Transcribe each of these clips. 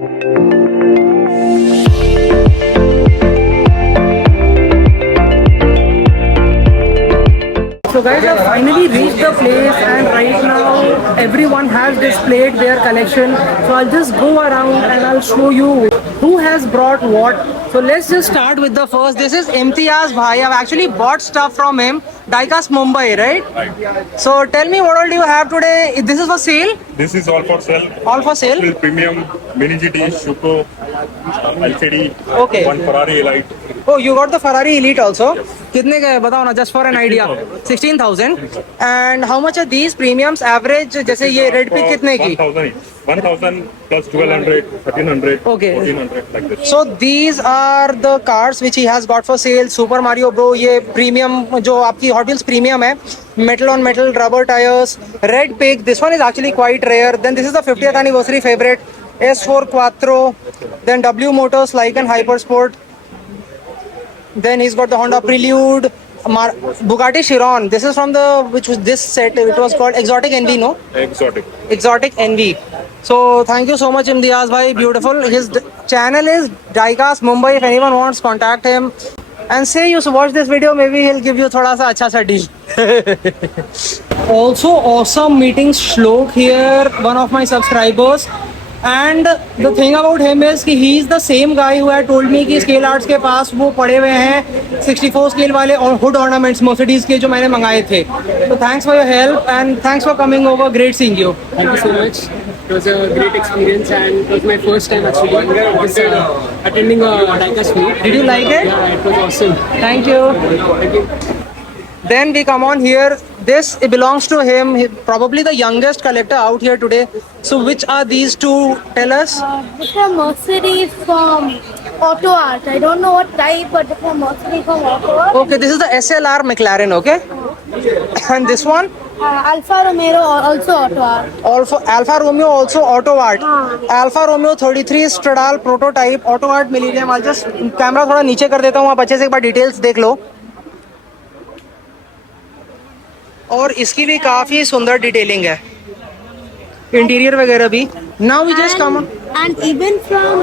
So guys, I've finally reached the place and right now everyone has displayed their collection. So I'll just go around and I'll show you who has brought what. So let's just start with the first. This is Imtiaz Bhai. I've actually bought stuff from him. Diecast Mumbai, right? Right. So tell me what all do you have today? This is for sale? This is all for sale. All for sale? This is premium mini GT, Shuko, LCD. Okay. One Ferrari Elite. Oh, you got the Ferrari Elite also? कितने का है बताओ ना, just for an idea. 16,000. And how much are these premiums average? जैसे ये Red Pick कितने की? 1,000 plus 1,200, 1,300, Okay. 1,400 like this. So these are the cars which he has got for sale. Super Mario Bro, ये premium जो आपकी Hot Wheels premium है. Metal on metal, rubber tires. Red Pig, this one is actually quite rare. Then this is the 50th anniversary favorite. S4 Quattro. Then W Motors Lycan Hypersport. Then he's got the Honda Prelude, Bugatti Chiron. This is from the which was this set. It was called Exotic Envy, no? Exotic. Exotic Envy. So thank you so much, Imtiaz bhai. Beautiful. His channel is Diecast Mumbai. If anyone wants, contact him and say you watch this video. Maybe he'll give you thoda sa acha sa deal. Also, awesome meeting Shlok here, one of my subscribers. And the thing about him is कि he is the same guy who had told me कि Scale Arts के पास वो पड़े हुए हैं 64 scale वाले hood ornaments Mercedes के जो मैंने मंगाए थे. So thanks for your help and thanks for coming over. Great seeing you. Thank you so much. It was a great experience and it was my first time actually attending a diecast meet. Did you like it? Yeah, it was awesome. Thank you. Thank you. Then we come on here. This it belongs to him. Probably the youngest collector out here today. So which are these two? Tell us. It's a Mercedes from Auto Art. I don't know what type, but it's a Mercedes from Auto Art. Okay, this is the SLR McLaren. Okay. And this one? Alfa Romeo also Auto Art. Alfa Romeo also Auto Art. Alfa Romeo 33 Stradale prototype Auto Art Millennium. I'll just camera थोड़ा नीचे कर देता हूँ, आप अच्छे से एक बार details देख लो. और इसकी भी काफी सुंदर डिटेलिंग है, इंटीरियर वगैरह भी. Now we just come on. And even from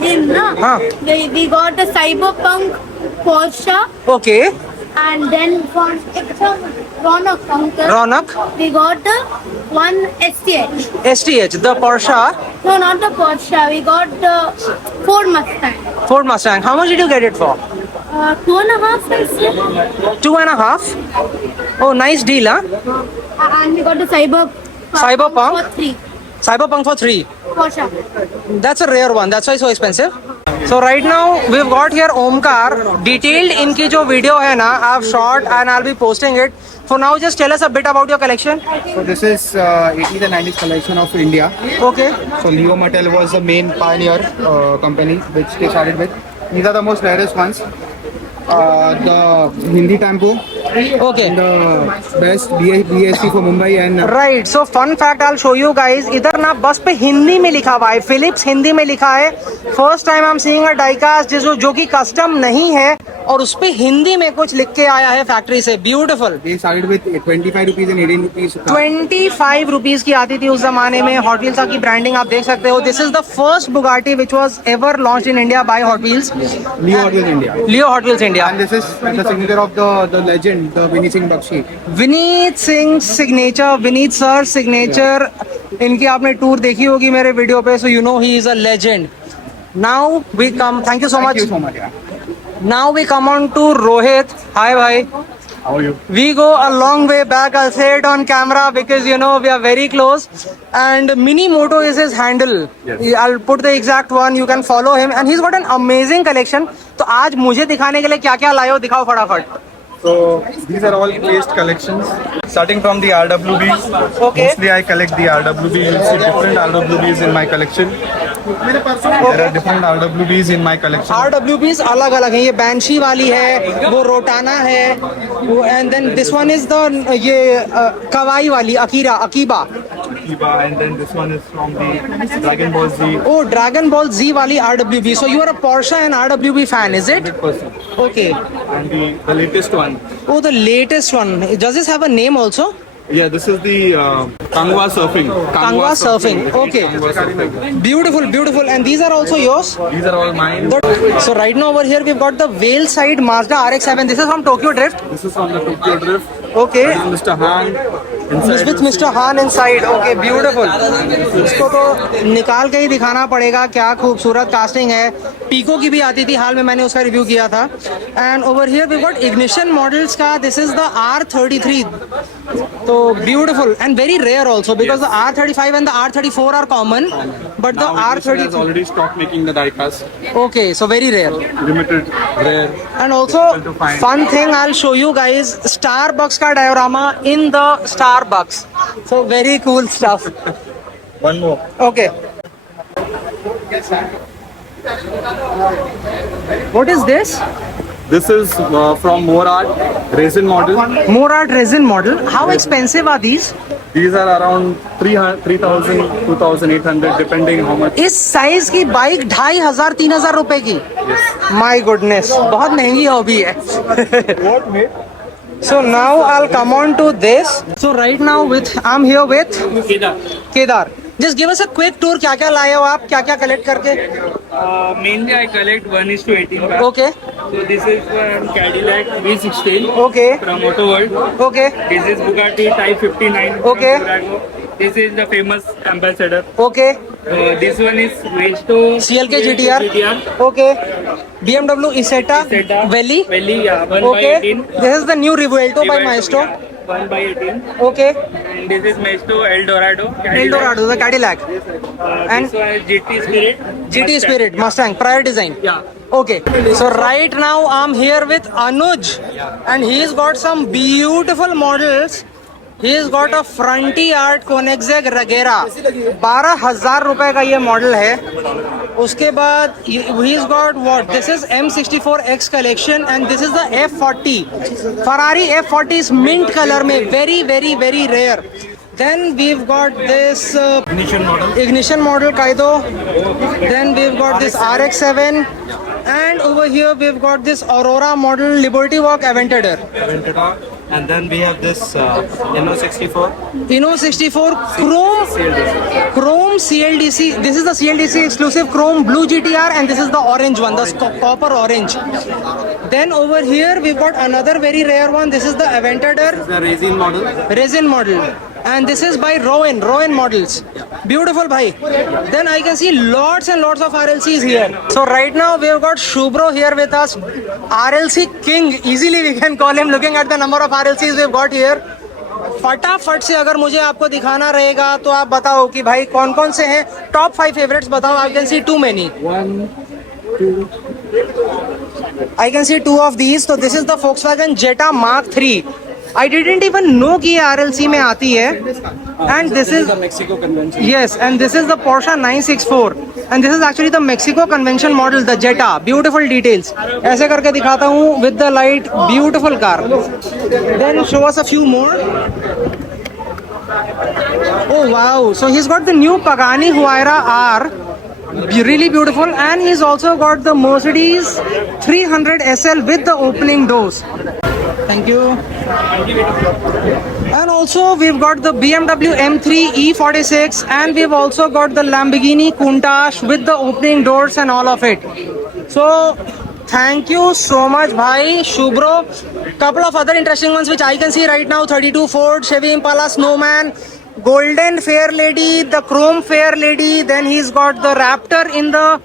him, हाँ. we got the Cyberpunk Porsche, Okay. and then from Ronak Uncle, Ronak. we got the one STH. STH, the Porsche. No, not the Porsche. We got the Ford Mustang. Ford Mustang. How much did you get it for? 2.5, I say. 2.5. Oh, nice deal, huh? And we got the Cyberpunk Cyberpunk? for 3. Cyberpunk for 3. Porsche. That's a rare one. That's why it's so expensive. So right now we've got here Omkar. Detailed इनकी जो video है ना, I've shot and I'll be posting it. For now, just tell us a bit about your collection. So this is 80s and 90s collection of India. Okay. So Leo Mattel was the main pioneer company which they started with. These are the most rarest ones. The Hindi Tempo, Okay. and the best BSC for Mumbai and Right. So fun fact I'll show you guys. इधर ना बस पे हिंदी में लिखा हुआ है, Philips Hindi में लिखा है. First time I'm seeing a diecast जो कि custom नहीं है और उस पे हिंदी में कुछ लिख के आया है फैक्ट्री से. Beautiful. they started with 25 rupees and 18 rupees. 25 rupees की आती थी उस जमाने में. Hot Wheels की ब्रांडिंग आप देख सकते हो. This is the first Bugatti which was ever launched in India by Hot Wheels. Leo Hot Wheels India. Leo Hot Wheels India. And this is the signature of the legend, the Vinny Singh Bakshi. Vineet Singh signature, Vineet sir signature. इनकी आपने tour देखी होगी मेरे video पे, so you know he is a legend. Now we come. Thank you so much. Thank you so much. Yeah. Now we come on to Rohit. Hi, bhai. How are you? We go a long way back. I'll say it on camera because you know we are very close. And Mini Moto is his handle. Yes. I'll put the exact one. You can follow him, and he's got an amazing collection. तो आज मुझे दिखाने के लिए क्या-क्या लाए हो दिखाओ फटाफट. So these are all paste collections. Starting from the RWBs. Okay. Mostly I collect the RWBs. You'll see different RWBs in my collection. There are different RWBs in my collection. RWBs अलग अलग हैं. ये बैंशी वाली है, वो रोटाना है, वो and then this one is the ये कवाई वाली अकीबा. Akiba, and then this one is from the Dragon Ball Z. Oh, Dragon Ball Z वाली RWB. So you are a Porsche and RWB fan, is it? 100%. Okay. And the latest one. Oh, the latest one. Does this have a name also? Yeah, this is the Kangwa surfing. Kangwa surfing. Okay. Kangwa surfing. Beautiful, beautiful. And these are also yours? These are all mine. So right now over here we've got the Whale Side Mazda RX-7. This is from Tokyo Drift. This is from the Tokyo Drift. Okay. This is Mr. Han. This with Mr. Han inside. Okay, beautiful. इसको तो निकाल के ही दिखाना पड़ेगा, क्या खूबसूरत casting है. Pico की भी आती थी, हाल में मैंने उसका रिव्यू किया था. And over here we got ignition models का. This is the R33. तो beautiful and very rare also because the R35 and the R34 are common, but the Now Ignition has R33. already stopped making the diecast. Okay, so very rare. Limited, rare. And also, to find. fun thing I'll show you guys, Starbucks का diorama in the Starbucks. So very cool stuff. One more. Okay. What is this? This is from Morad resin model. Morad resin model. How expensive are these? These are around 3,000, 2,800 depending how much. इस size की bike 2,500 3,000 रुपए की. My goodness, बहुत महंगी hobby है. What made? So now I'll come on to this. So right now I'm here with Kedar. Just give us a quick tour. क्या क्या लाए हो आप, क्या क्या कलेक्ट करके? Mainly I collect 1:18 back. Okay, So this is from Cadillac V16 okay, from Auto World. okay, This is Bugatti Type 59 from Okay. Durango. This is the famous Ambassador. okay. This one is Vesto CLK GTR. Okay. BMW Isetta Isetta. Valley. Valley, yeah, 1 by Okay. 18. This is the new Rivuelto by Maestro. 1 by 18. Okay. And this is Maestro El Dorado. Eldorado, the Cadillac. And This one is GT Spirit. GT Spirit Mustang prior design. Yeah. Okay. So right now I'm here with Anuj, and he's got some beautiful models. He's got a Frontier Koenigsegg Regera. 12,000 रुपए का ये model है. उसके बाद he's got what? This is M64X collection and this is the F40. Ferrari F40 is mint color में, very very very rare. Then we've got this ignition model Kaido. Then we've got this RX-7. And over here we've got this Aurora model Liberty Walk Aventador. And then we have this Inno 64. Inno 64 Chrome CLDC. This is the CLDC exclusive Chrome Blue GTR and this is the orange one, the copper orange. Then over here we've got another very rare one. This is the Aventador The resin model. resin model. And this is by Rowan Models. Beautiful bhai. Then I can see lots and lots of RLCs here. So right now we've got Shubro here with us. RLC King, easily we can call him, looking at the number of RLCs we've got here. फटाफट से अगर मुझे आपको दिखाना रहेगा तो आप बताओ कि भाई कौन कौन से हैं. टॉप 5 favorites बताओ. I can see too many. 1, 2. I can see 2 of these. So this is the Volkswagen Jetta Mark 3. I didn't even know कि ये RLC में आती है. And this is The Mexico convention. yes, and this is the Porsche 964. And this is actually the Mexico convention model, the Jetta. Beautiful details. ऐसे करके दिखाता हूँ with the light. Beautiful car. Then show us a few more. Oh wow! So he's got the new Pagani Huayra R. Really beautiful, and he's also got the Mercedes 300 SL with the opening doors. Thank you. And also we've got the BMW M3 E46 and we've also got the Lamborghini Countach with the opening doors and all of it. So thank you so much bhai Shubro. Couple of other interesting ones which I can see right now. 32 Ford, Chevy Impala Snowman, Golden Fair Lady, the Chrome Fair Lady. Then he's got the Raptor in the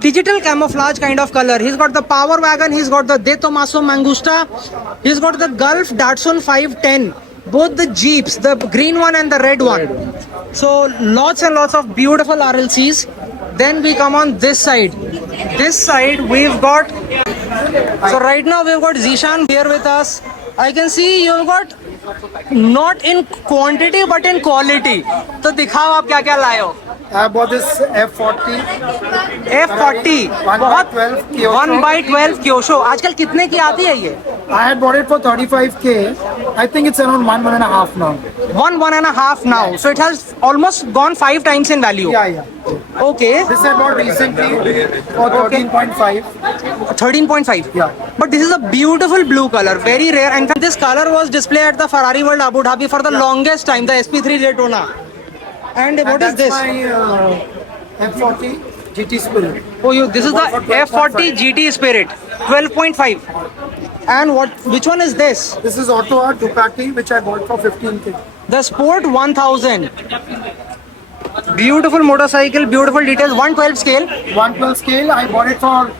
digital camouflage kind of color. He's got the Power Wagon, he's got the De Tomaso Mangusta, he's got the Gulf Datsun 510, both the Jeeps, the green one and the red one. So lots and lots of beautiful RLCs. Then we come on this side. This side we've got, so right now we've got Zishan here with us. I can see you've got not in quantity but in quality. तो दिखाओ आप क्या क्या लाए हो. I bought this F40. F40 बहुत 1/12 Kyosho. आजकल कितने की आती है ये? I had bought it for 35K. I think it's around 1.5 now. 1.5 now. So it has almost gone 5 times in value. Yeah. Okay. This I bought recently for 13.5. 13.5. Yeah. But this is a beautiful blue color, very rare. In fact, this color was displayed at the Ferrari World Abu Dhabi for the longest time, the SP3 Daytona. And what is this? My F40 GT Spirit. Oh, this is the F40 GT Spirit, 12.5. And which one is this? This is Auto Art Ducati, which I bought for 15K. The Sport 1000. Beautiful motorcycle, beautiful details, 112 scale. 112 scale, I bought it for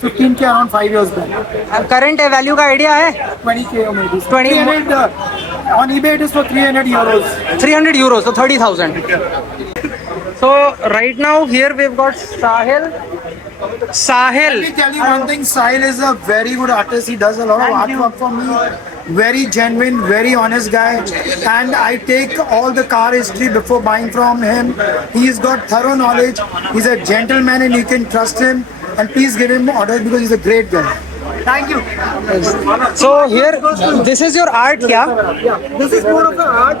15K around 5 years back. And current value का idea है? 20K or maybe. 20. 300, on eBay it is for 300 euros. 300 euros, so 30,000. So right now here we've got Sahil. Let me tell you one thing, Sahil is a very good artist. He does a lot of artwork for me. Very genuine, very honest guy. And I take all the car history before buying from him. He's got thorough knowledge. He's a gentleman and you can trust him. And please give him orders because he's a great guy. Thank you. So here, this is your art, yeah? This is more of the art.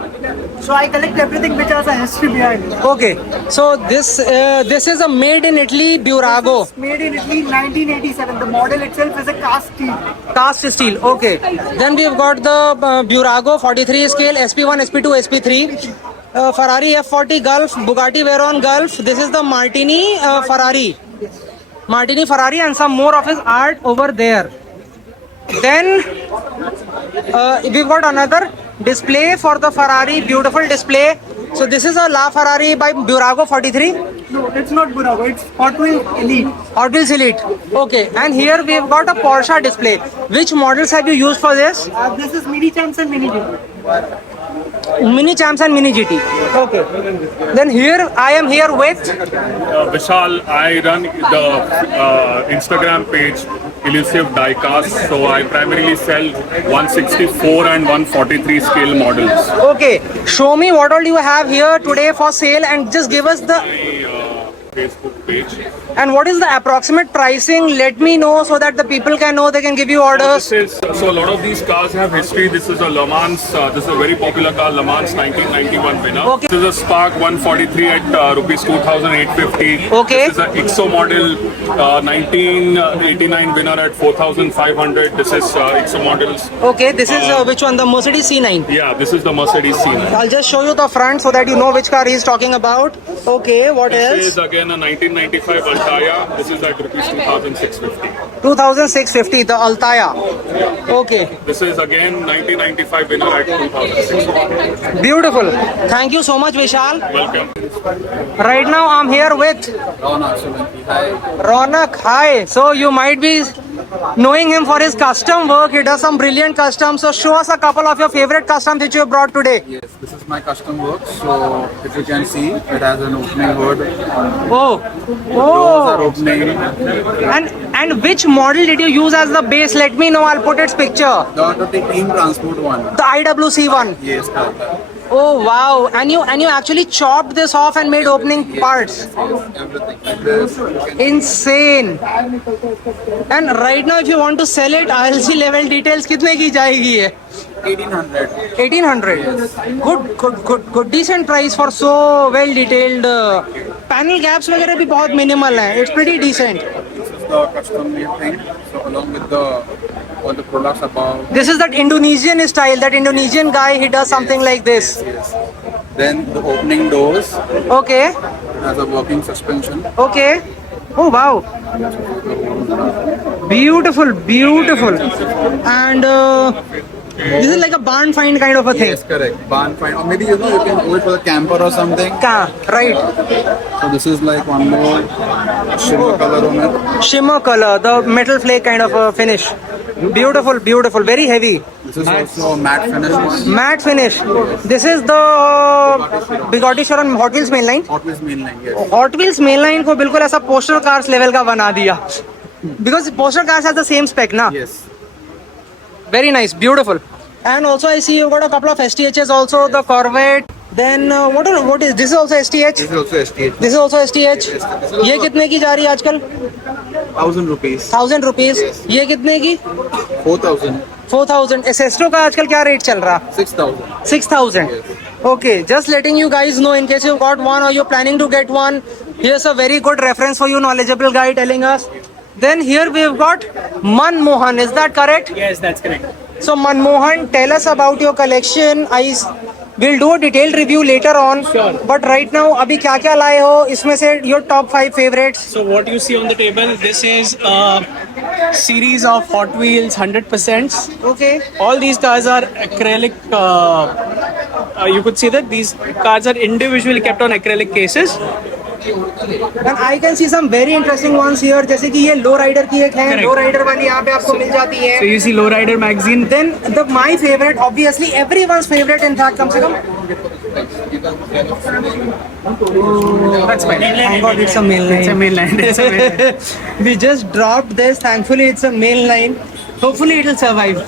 So I collect everything which has a history behind it. Okay. So this is a made in Italy Burago. Made in Italy 1987. The model itself is a cast steel. Cast steel. Okay. Then we've got the Burago 43 scale, SP1, SP2, SP3. Ferrari F40 Gulf, Bugatti Veyron Gulf. This is the Martini Ferrari. Martini Ferrari and some more of his art over there. Then we've got another display for the Ferrari, beautiful display. So this is a La Ferrari by Burago 43. No, it's not Burago. It's Hot Wheels Elite. Hot Wheels Elite. Okay, and here we've got a Porsche display. Which models have you used for this? This is Mini Champs and Mini GT. Mini Champs and Mini GT. Okay. Then here I am here with Vishal, I run the Instagram page Elusive Diecast. So I primarily sell 164 and 143 scale models. okay. Show me what all you have here today for sale and just give us the My Facebook page. and what is the approximate pricing. Let me know so that the people can know they can give you orders. So a lot of these cars have history. This is a Le Mans. This is a very popular car, Le Mans 1991 winner. Okay. This is a Spark 143 at rupees 2,850. Okay. This is a XO model 1989 winner at 4,500. This is XO models. Okay, this is which one? The Mercedes C9. Yeah, this is the Mercedes C9. I'll just show you the front so that you know which car he's talking about. Okay, what This else? is again a 1995 Altaya. This is at rupees 2,650. 2650, the Altaya. Okay, This is again 1995 winner at 2,650. beautiful. Thank you so much, Vishal. Welcome. Right now I'm here with Ronak. Hi. So you might be knowing him for his custom work. He does some brilliant custom. So show us a couple of your favorite customs which you have brought today. Yes, this is my custom work. So if you can see, it has an opening hood. Oh, Doors are oh. opening. And which model did you use as the base? Let me know. I'll put its picture. The team transport one. The IWC one. Yes, correct. Oh wow! And you actually chopped this off and made opening parts. Everything like this. You can Insane. And right now, if you want to sell it, ILC level details कितने की जाएगी ये? 1800. 1800. Good. Decent price for so well detailed. Panel gaps वगैरह भी बहुत minimal हैं. It's pretty decent. This is the custom made thing. So along with all the products above. This is that Indonesian style. That Indonesian guy, he does something like this. Yes. Then the opening doors Okay. has a working suspension. Okay. Oh wow. Beautiful. And this is like a barn find kind of a thing. Yes, correct. Barn find, or maybe you can do it for a camper or something. Right. So this is like one more shimmer color on it. Shimmer color, the metal flake kind of a finish. Beautiful. Very heavy. This is also a matte finish one. Matte finish. This is the Bugatti Chiron Hot Wheels mainline. Hot Wheels mainline, yes. Hot Wheels mainline को बिल्कुल ऐसा poster cars level का बना दिया. Because poster cars has the same spec, na? Yes. Very nice, beautiful. And also I see you've got a couple of STHs also, the Corvette. Then what is this? Is also STH? This is also STH. This is also STH. ये कितने की जा रही है आजकल? 1,000 rupees. 1000 rupees. ये कितने की? 4,000. 4000. Sesto का आजकल क्या रेट चल रहा? 6,000. 6000. Okay, just letting you guys know in case you got one or you're planning to get one. Here's a very good reference for you, knowledgeable guy telling us. Then here we've got Manmohan. Is that correct? Yes, that's correct. So Manmohan, tell us about your collection. We'll do a detailed review later on. Sure. But right now, अभी क्या क्या लाए हो? इसमें से your top 5 favorites. So what you see on the table, this is a series of Hot Wheels 100%. Okay. All these cars are acrylic. You could see that these cars are individually kept on acrylic cases. And I can see some very interesting ones here. जैसे कि ये low rider की एक है. Correct. Low rider वाली यहाँ पे आपको मिल जाती है. So you see Lowrider magazine. Then my favorite, obviously everyone's favorite, in fact, कम से कम. That's fine. Thank God it's a mail line. It's a main line. It's a main line. We just dropped this. Thankfully, it's a mail line. Hopefully, it will survive.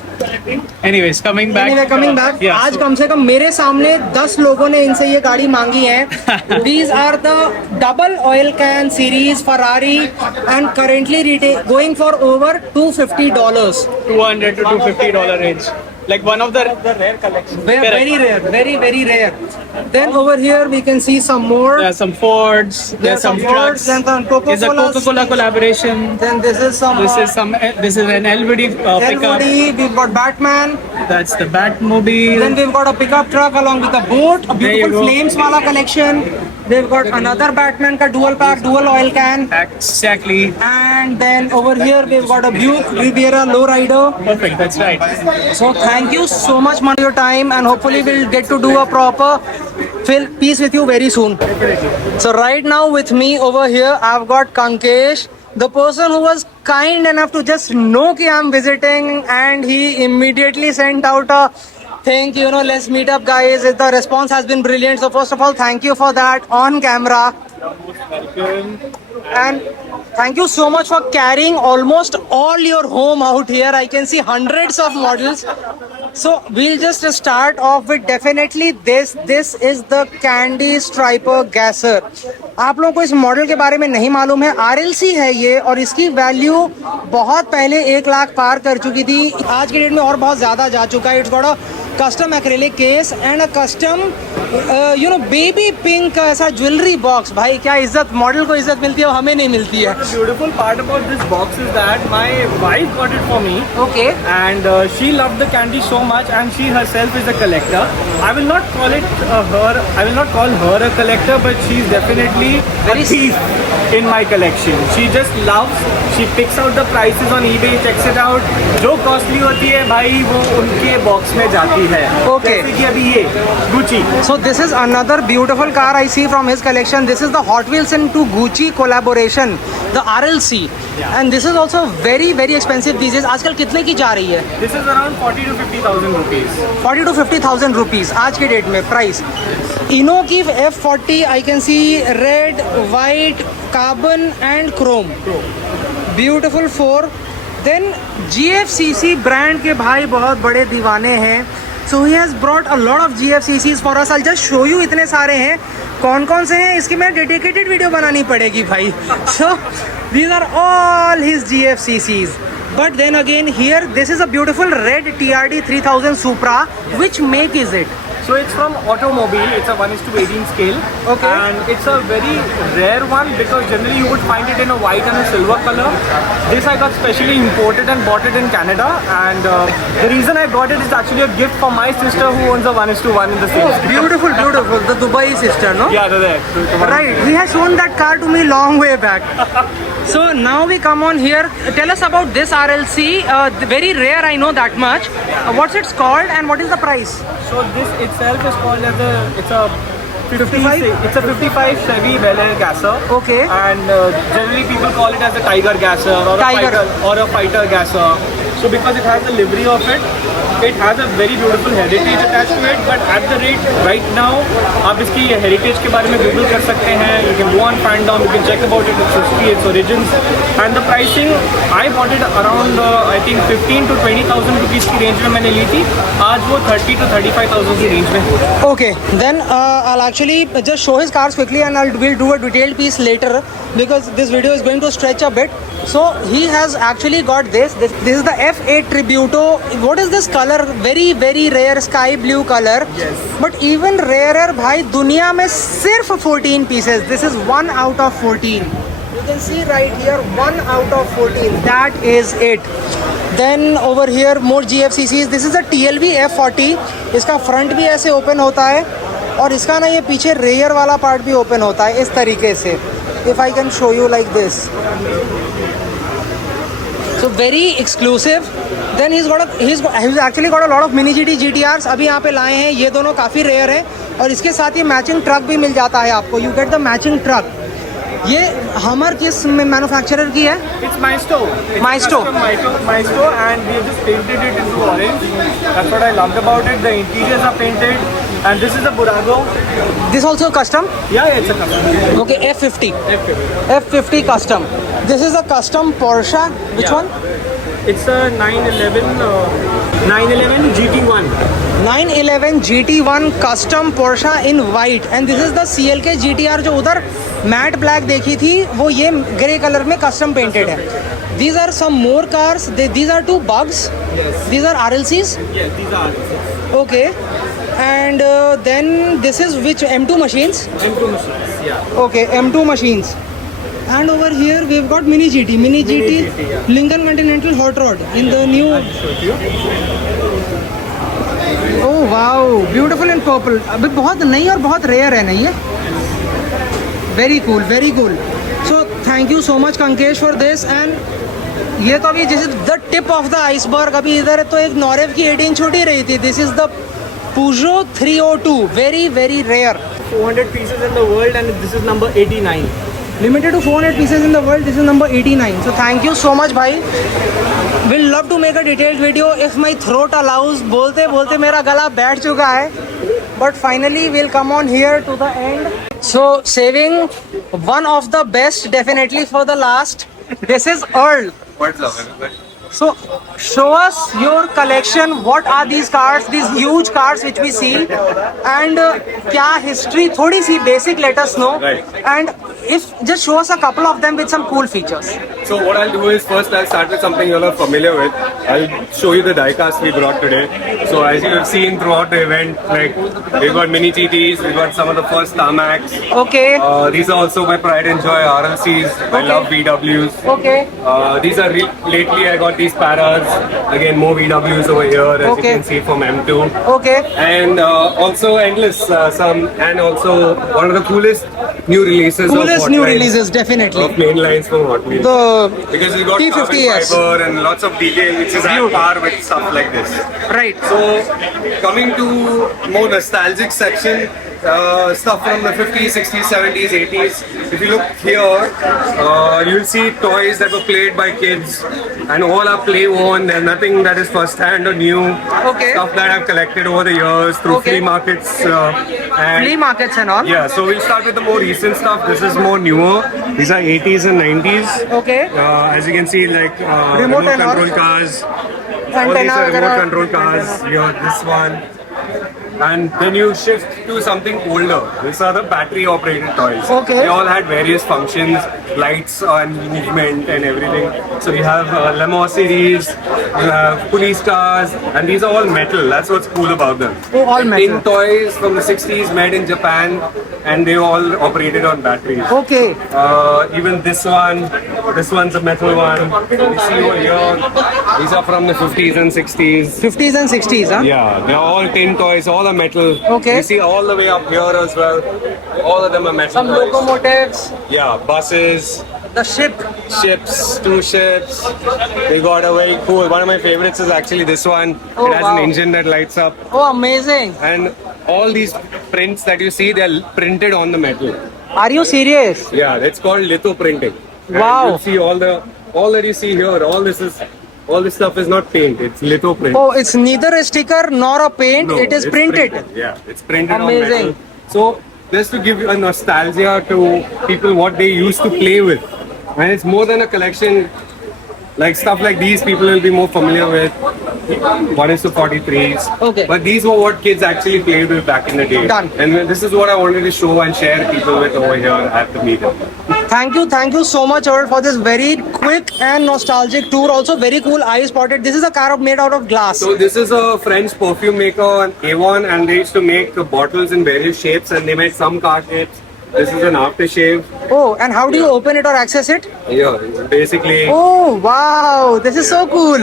Anyways, coming back. Anyway, coming back. Yeah, आज so- कम से कम मेरे सामने 10 लोगों ने इनसे ये गाड़ी मांगी है. These are the double oil can series Ferrari and currently going for over $250. $200 to $250 range. Like one of the rare collections. Very rare, very rare. Then over here we can see some more. There are some Fords. There are some Fords trucks. and some It's a Coca-Colas. Coca-Cola collaboration. Then this is some. This is an LVD pickup. LVD. We've got Batman. That's the Batmobile. Then we've got a pickup truck along with a boat, a There you beautiful go. flames wala collection. They've got another Batman ka dual pack, dual oil can. Exactly. And then over here we've got a Buick Riviera lowrider. Perfect. That's right. So thank you so much for your time, and hopefully we'll get to do a proper piece with you very soon. So right now with me over here I've got Kankesh, the person who was kind enough to just know कि I'm visiting, and he immediately sent out a thank you, let's meet up guys. The response has been brilliant. So first of all, thank you for that on camera. And thank you so much for carrying almost all your home out here. I can see hundreds of models. So we'll just start off with definitely this. This is the Candy Striper Gasser. आप लोगों को इस model के बारे में नहीं मालूम है. RLC है ये, और इसकी वैल्यू बहुत पहले 1 लाख पार कर चुकी थी. आज की डेट में और बहुत ज़्यादा जा चुका है. It's got a custom acrylic case and a custom baby pink ऐसा ज्वेलरी बॉक्स. भाई क्या इज्जत, मॉडल को इज्जत मिलती है, हमें नहीं मिलती है. The beautiful part about this box is that my wife got it for me. Okay. And she loved the candy so much, and she herself is a collector. I will not call it her. I will not call her a collector, but she's definitely a thief in my collection. She just loves. She picks out the prices on eBay, checks it out. जो costly होती है भाई वो उनके box में जाती है. Okay. जैसे कि अभी ये Gucci. So this is another beautiful car I see from his collection. This is the Hot Wheels into Gucci collaboration, the RLC. And this is also very expensive these days. आजकल कितने की जा रही है? This is around 40 to 50,000 rupees. 40 to 50,000 rupees आज के date में price. इनो की F40 I can see red, white, carbon and chrome. Beautiful 4. Then GFCC brand के भाई बहुत बड़े दीवाने हैं. So he has brought a lot of GFCCs for us. I'll just show you. इतने सारे हैं. कौन कौन से हैं इसकी मैं डेडिकेटेड वीडियो बनानी पड़ेगी भाई. So these are all his GFCCs. But then again here this is a beautiful red TRD 3000 Supra. Which make is it? So it's from Automobile. It's a 1:18 scale. Okay. And it's a very rare one because generally you would find it in a white and a silver color. This I got specially imported and bought it in Canada. And the reason I got it is actually a gift for my sister who owns a 1:1 in the same scale. Beautiful, beautiful. The Dubai sister, no? Yeah, they're there. So it's a Right. He has shown that car to me long way back. So now we come on here. Tell us about this RLC. Very rare, I know that much. What's it called and what is the price? So this itself is called as it's a 55? It's a 55 Chevy Bel Air Gasser. Okay. And generally people call it as a Tiger Gasser or a Fighter Gasser. So because it has the livery of it, it has a very beautiful heritage attached to it. But at the rate right now, आप इसकी heritage के बारे में Google कर सकते हैं. You can go on Fandom, you can check about it, its history, its origins, and the pricing. I bought it around I think 15 to 20,000 rupees की range में मैंने ली थी. आज वो 30 to 35,000 की range में है. Okay, then I'll actually just show his cars quickly and we'll do a detailed piece later because this video is going to stretch a bit. So he has actually got this. This is the F8 Tributo. What is this color? Very rare sky blue color. Yes. But even rarer भाई दुनिया में सिर्फ 14 pieces. This is 1 out of 14. You can see right here 1 out of 14. That is it. Then over here more GFCCs. This is a TLV F40. इसका front भी ऐसे open होता है और इसका ना ये पीछे रेयर वाला पार्ट भी ओपन होता है इस तरीके से. If I can show you like this. So very exclusive. Then he's actually got a lot of mini GT GTRs. अभी यहाँ पे लाए हैं. ये दोनों काफ़ी रेयर हैं और इसके साथ ये मैचिंग ट्रक भी मिल जाता है आपको. You get the matching truck. ये हमर किस मैन्युफैक्चरर की है? It's Maestro. Maestro. Maestro, and we have just painted it into orange. That's what I loved about it. The interiors are painted, and this is a Burago. This also custom? Yeah, it's a custom. Okay, F50. F50 custom. This is a custom Porsche. Which one? It's a 911 GT1. 911 GT1 custom Porsche in white, and this is the CLK GTR जो उधर matte black देखी थी वो ये grey colour में custom painted है. These are some more cars. These are two bugs. Yes. These are RLCs. Yes, these are RLCs. Okay, and then this is which M2 machines? M2 machines. Yeah. Okay, M2 machines. And over here we've got Mini GT. Mini GT, yeah. Lincoln Continental Hot Rod in the new. Oh wow, beautiful in purple. अभी बहुत नई और बहुत rare है नहीं है. Very cool, very cool. So thank you so much Kankesh for this. And ये तो अभी जैसे the tip of the iceberg. अभी इधर तो एक नॉरेव की 18 छूटी रही थी. This is the Peugeot 302. Very very rare. 400 pieces in the world, and this is number 89. Limited to 400 pieces in the world. This is number 89. So thank you so much bhai. We'll love to make a detailed video if my throat allows. बोलते बोलते मेरा गला बैठ चुका है. But finally we'll come on here to the end. So saving one of the best definitely for the last. This is Earl. What's up, everybody? So show us your collection. What are these cars? These huge cars which we see, and क्या history? थोड़ी सी basic let us know. Right. And if just show us a couple of them with some cool features. So what I'll do is first I'll start with something you're not familiar with. I'll show you the diecast we brought today. So as you have seen throughout the event, like we've got mini GTs, we've got some of the first Tarmacs. Okay. These are also my pride and joy RLCs. I love VWs. Okay. These are lately I got these Paras. Again, more VWs over here as Okay. you can see from M2. Okay. And also endless some, and also one of the coolest new releases. Coolest of new Hot Lines, releases definitely. of main lines from Hot Wheels. The Because we got T50S. carbon fiber and lots of detail which is at par with stuff like this. right. So coming to more nostalgic section, stuff from the 50s, 60s, 70s, 80s. If you look here, you'll see toys that were played by kids, and all are play worn. There's nothing that is first hand or new. Okay. Stuff that I've collected over the years through Okay. flea markets. And Flea markets and all. yeah, so we'll start with the more recent stuff. This is more newer. These are 80s and 90s. Okay. As you can see, like Remote remote and all. control cars. All Antenna these are remote वगैरह. control cars. You have this one. And then you shift to something older. These are the battery operated toys. Okay. They all had various functions, lights and movement and everything. So you have Lemo series, you have police cars, and these are all metal. That's what's cool about them. Oh, all metal. Tin toys from the 60s made in Japan, and they all operated on batteries. Okay. Even this one's a metal one. You see over here, these are from the 50s and 60s. 50s and 60s, huh? Yeah, they're all tin toys, all are metal. Okay. You see all the way up here as well. All of them are metal Some toys. locomotives. Yeah, buses, The ship. ships, 2 ships. They got a very cool. One of my favorites is actually this one. Oh, it has wow. an engine that lights up. Oh, amazing. And all these prints that you see, they're printed on the metal. Are you serious? Yeah, that's called litho printing. And Wow. you'll see all that you see here, all this stuff is not paint, it's litho print. Oh, it's neither a sticker nor a paint. No, it is it's printed. Yeah, it's printed Amazing. on metal. So just to give you a nostalgia to people what they used to play with. And it's more than a collection. Like stuff like these people will be more familiar with. 1:43s. Okay. But these were what kids actually played with back in the day. Done. And this is what I wanted to show and share people with over here at the meetup. Thank you so much, Earl, for this very quick and nostalgic tour. Also very cool. I spotted this is a car made out of glass. So this is a French perfume maker, Avon, and they used to make bottles in various shapes, and they made some car shapes, This is an aftershave. Oh, and how do you open it or access it? Yeah, basically Oh, wow. This is so cool.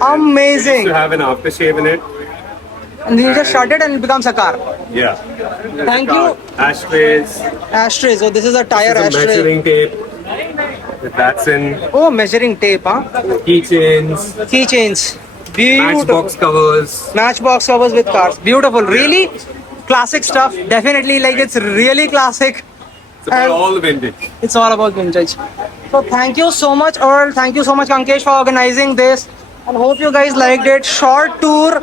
Amazing. to have an aftershave in it. And then you just shut it and it becomes a car. Yeah. Thank you. Ashtrays. Ashtrays. Oh, this is a tire Some ashtray. measuring tape. That's in. Oh, measuring tape, huh? Keychains. Keychains. Beautiful. Matchbox covers. Matchbox covers with cars. Beautiful. Really classic stuff. Definitely, like, it's really classic. It's about And- all vintage. It's all about vintage. So thank you so much, Earl. Thank you so much, Kankesh, for organizing this. And hope you guys liked it. Short tour.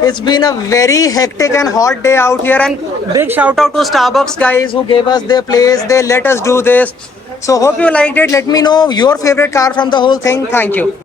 It's been a very hectic and hot day out here. And big shout out to Starbucks guys who gave us their place. They let us do this. So hope you liked it. Let me know your favorite car from the whole thing. Thank you.